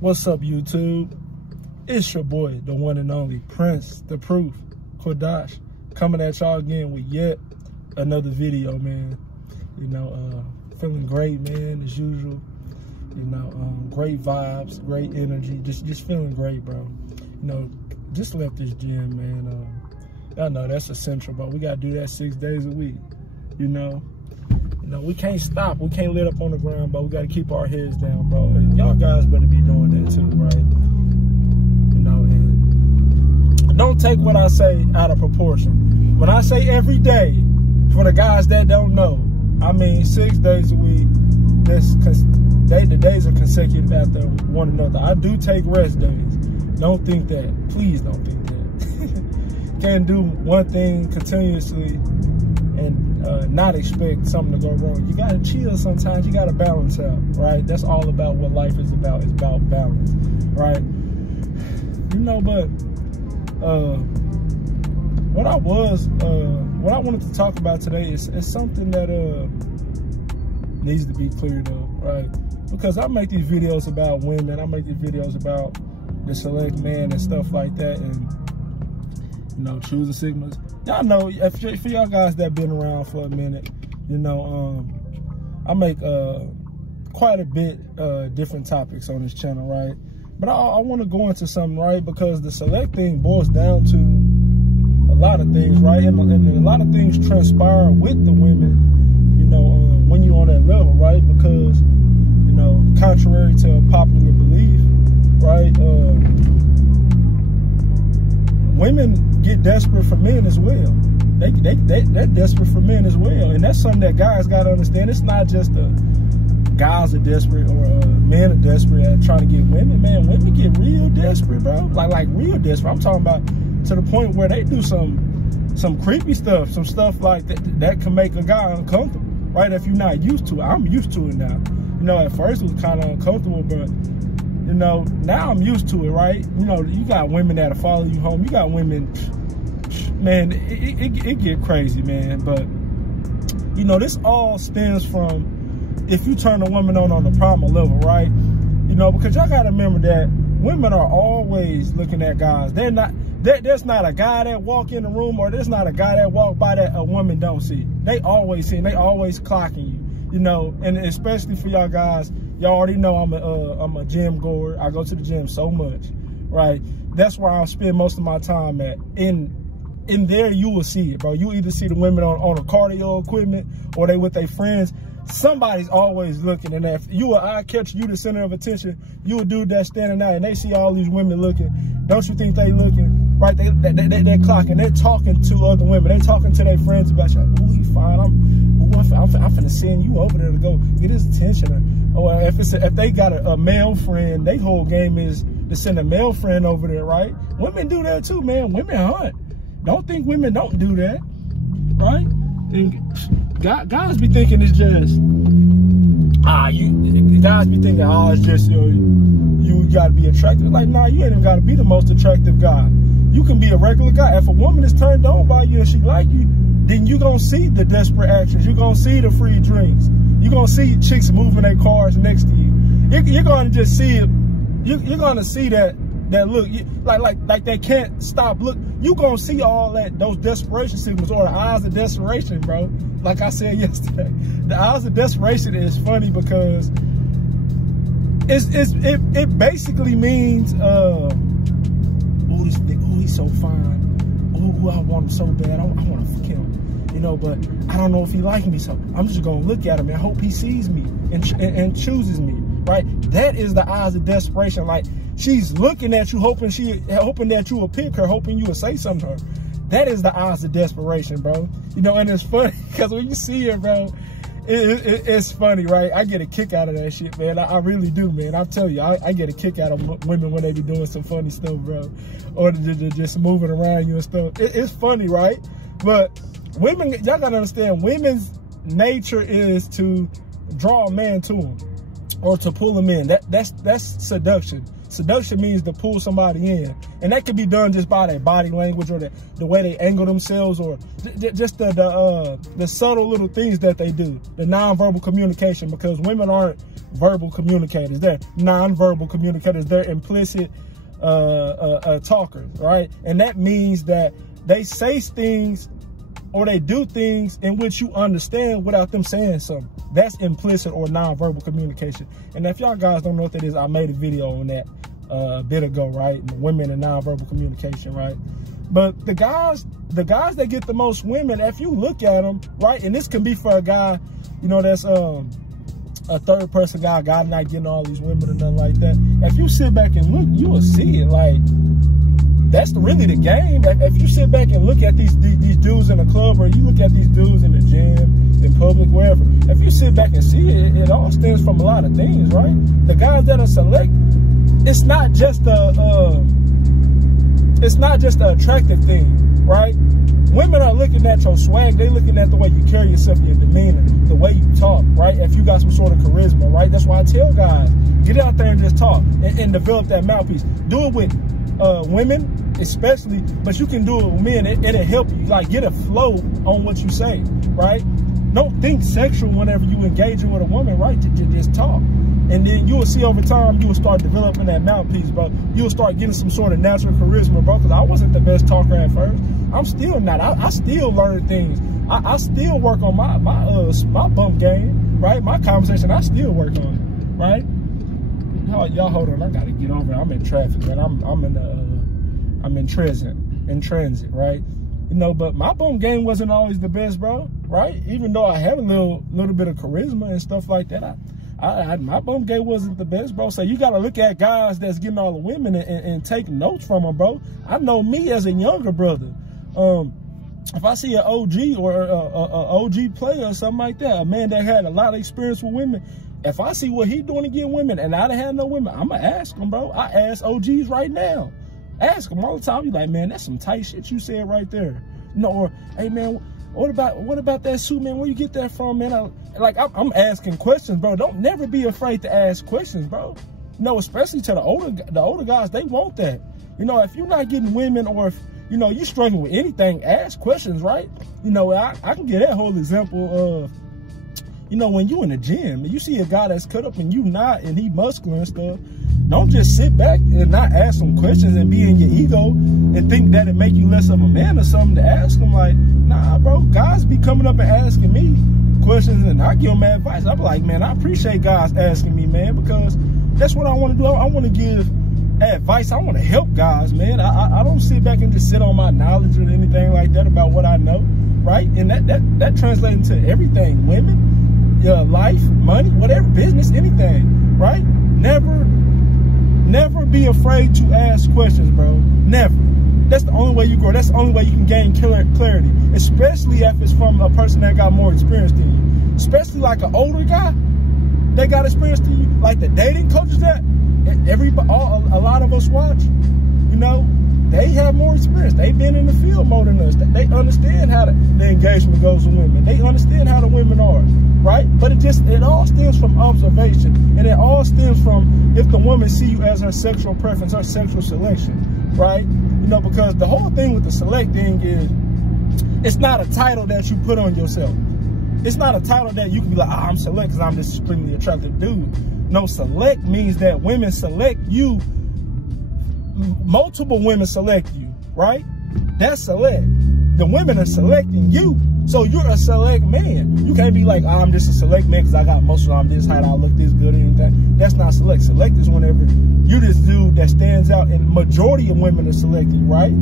What's up, YouTube? It's your boy, the one and only Prince, the Proof, Kodash, coming at y'all again with yet another video, man. You know, feeling great, man, as usual. You know, great vibes, great energy, just feeling great, bro. You know, just left this gym, man. Y'all know that's essential, bro. We gotta do that 6 days a week. You know, we can't stop. We can't let up on the ground, but we gotta keep our heads down, bro. And y'all guys better be doing that too, right? You know, and don't take what I say out of proportion. When I say every day, for the guys that don't know, I mean 6 days a week. The days are consecutive after one another. I do take rest days. Don't think that. Please don't think that. Can't do one thing continuously and not expect something to go wrong. You gotta chill sometimes. You gotta balance out, right? That's all about what life is about. It's about balance, right? You know, but what I wanted to talk about today is something that needs to be cleared up, right? Because I make these videos about women. I make these videos about the select man and stuff like that, and you know, choosing sigmas. Y'all know, for y'all guys that been around for a minute, you know, I make quite a bit different topics on this channel, right? But I want to go into something, right? Because the select thing boils down to a lot of things, right? And a lot of things transpire with the women, you know, when you're on that level, right? Because, you know, contrary to popular belief, right? Women get desperate for men as well. They're desperate for men as well. And that's something that guys got to understand. It's not just guys are desperate or men are desperate at trying to get women. Man, women get real desperate, bro. Like real desperate. I'm talking about to the point where they do some creepy stuff, some stuff like that can make a guy uncomfortable, right? If you're not used to it. I'm used to it now. You know, at first it was kind of uncomfortable, but you know, now I'm used to it, right? You know, you got women that'll follow you home. You got women, man, it get crazy, man. But, you know, this all stems from if you turn a woman on the primal level, right? You know, because y'all got to remember that women are always looking at guys. There's not a guy that walk in the room, or there's not a guy that walk by that a woman don't see. They always see, and they always clocking you, you know, and especially for y'all guys. Y'all already know I'm a gym goer. I go to the gym so much, right? That's where I spend most of my time at. In there, you will see it, bro. You either see the women on the cardio equipment, or they with their friends. Somebody's always looking, and if I catch you the center of attention, you a dude that's standing out, and they see all these women looking. Don't you think they looking, right? They're clocking. They're talking to other women. They're talking to their friends about you. Ooh, you fine. I'm finna send you over there to go get his attention. Or if they got a male friend, their whole game is to send a male friend over there, right? Women do that too, man. Women hunt. Don't think women don't do that, right? And guys be thinking it's just guys be thinking, oh, it's just you gotta be attractive. Like, nah, you ain't even gotta be the most attractive guy. You can be a regular guy. If a woman is turned on by you and she like you, then you gonna see the desperate actions. You gonna see the free drinks. You gonna see chicks moving their cars next to you. You're gonna just see it. You're gonna see that look, like they can't stop look. You gonna see all those desperation signals, or the eyes of desperation, bro. Like I said yesterday, the eyes of desperation is funny because it basically means oh, this nigga, oh, he's so fine. Oh, I want him so bad. I want to fuck him. You know, but I don't know if he likes me, so I'm just gonna look at him and hope he sees me and chooses me, right? That is the eyes of desperation. Like, she's looking at you, hoping that you will pick her, hoping you will say something to her. That is the eyes of desperation, bro. You know, and it's funny because when you see her, bro, it's funny, right? I get a kick out of that shit, man. I really do, man. I'll tell you, I get a kick out of women when they be doing some funny stuff, bro, or just moving around you and stuff. It's funny, right? But women, y'all gotta understand, women's nature is to draw a man to them or to pull him in. That's seduction. Seduction means to pull somebody in. And that can be done just by their body language or the way they angle themselves, or just the subtle little things that they do, the nonverbal communication, because women aren't verbal communicators. They're nonverbal communicators. They're implicit talkers, right? And that means that they say things or they do things in which you understand without them saying something. That's implicit or nonverbal communication. And if y'all guys don't know what that is, I made a video on that a bit ago, right? Women and nonverbal communication, right? But the guys that get the most women, if you look at them, right? And this can be for a guy, you know, that's a third person guy not getting all these women or nothing like that. If you sit back and look, you will see it. Like, that's really the game. If you sit back and look at these dudes in the club, or you look at these dudes in the gym, in public, wherever, if you sit back and see it, it all stems from a lot of things, right? The guys that are select, it's not just an attractive thing, right? Women are looking at your swag. They looking at the way you carry yourself, your demeanor, the way you talk, right? If you got some sort of charisma, right? That's why I tell guys, get out there and just talk and develop that mouthpiece. Do it with women especially, but you can do it with men. It'll help you, like, get a flow on what you say, right? Don't think sexual whenever you engaging with a woman, right? Just talk. And then you will see over time, you will start developing that mouthpiece, bro. You'll start getting some sort of natural charisma, bro, because I wasn't the best talker at first. I'm still not. I still learn things. I still work on my bump game, right? My conversation, I still work on it, right? Y'all hold on, I gotta get over it. I'm in traffic, man. I'm in transit, right? You know, but my bump game wasn't always the best, bro, right? Even though I had a little bit of charisma and stuff like that, my bump game wasn't the best, bro. So you got to look at guys that's getting all the women and take notes from them, bro. I know me as a younger brother. If I see an OG or a OG player or something like that, a man that had a lot of experience with women, if I see what he doing to get women and I done had no women, I'm going to ask him, bro. I ask OGs right now. Ask them all the time. You like, man, that's some tight shit you said right there. You know, or, hey, man, what about that suit, man? Where you get that from, man? I'm asking questions, bro. Don't never be afraid to ask questions, bro. You know, especially to the older guys, they want that. You know, if you're not getting women, or if, you know, you're struggling with anything, ask questions, right? You know, I can give that whole example of, you know, when you in the gym and you see a guy that's cut up and you not, and he muscular and stuff, don't just sit back and not ask some questions and be in your ego and think that it make you less of a man or something to ask them. Like, nah, bro, guys be coming up and asking me questions and I give them advice. I'm like, man, I appreciate guys asking me, man, because that's what I want to do. I want to give advice. I want to help guys, man. I don't sit back and just sit on my knowledge or anything like that about what I know, right? And that translates into everything. Women, your life, money, whatever, business, anything, right? Never be afraid to ask questions, bro. Never. That's the only way you grow. That's the only way you can gain clarity, especially if it's from a person that got more experience than you. Especially like an older guy that got experience than you, like the dating coaches that a lot of us watch, you know, they have more experience. They've been in the field more than us. They understand how the engagement goes with women. They understand how the women are, right? But it all stems from observation. And it all stems from if the woman see you as her sexual preference, her sexual selection, right? You know, because the whole thing with the select thing is, it's not a title that you put on yourself. It's not a title that you can be like, I'm select because I'm this extremely attractive dude. No, select means that women select you. Multiple women select you, right? That's select. The women are selecting you. So you're a select man. You can't be like, I'm just a select man because I got muscle, I'm this height, I look this good or anything. That's not select. Select is whenever you this dude that stands out and majority of women are selecting, right?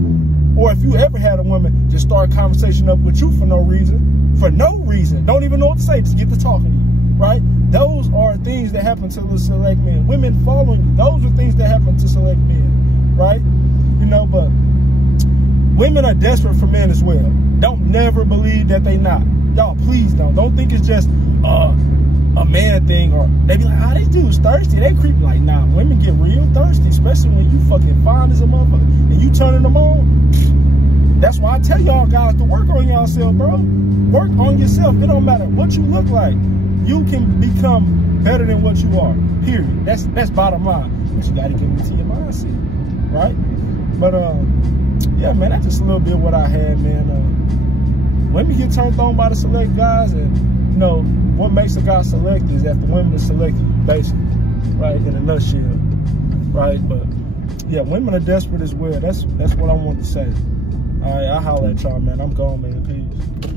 Or if you ever had a woman just start a conversation up with you for no reason, don't even know what to say, just get to talking to you, right? Those are things that happen to the select men. Women following you, those are things that happen to select men, right? You know, but women are desperate for men as well. Don't never believe that they not. Y'all, please don't. Don't think it's just a man thing, or they be like, this dude's thirsty. They creep like, nah, women get real thirsty, especially when you fucking fine as a motherfucker and you turning them on. That's why I tell y'all guys to work on yourself, bro. Work on yourself. It don't matter what you look like. You can become better than what you are. Period. That's bottom line. But you gotta get into your mindset, right? But yeah, man, that's just a little bit of what I had, man. Women get turned on by the select guys, and you know what makes a guy select is that the women are selected, basically, right? In a nutshell, right? But yeah, women are desperate as well. That's what I want to say. All right, I'll holler at y'all, man. I'm gone, man. Peace.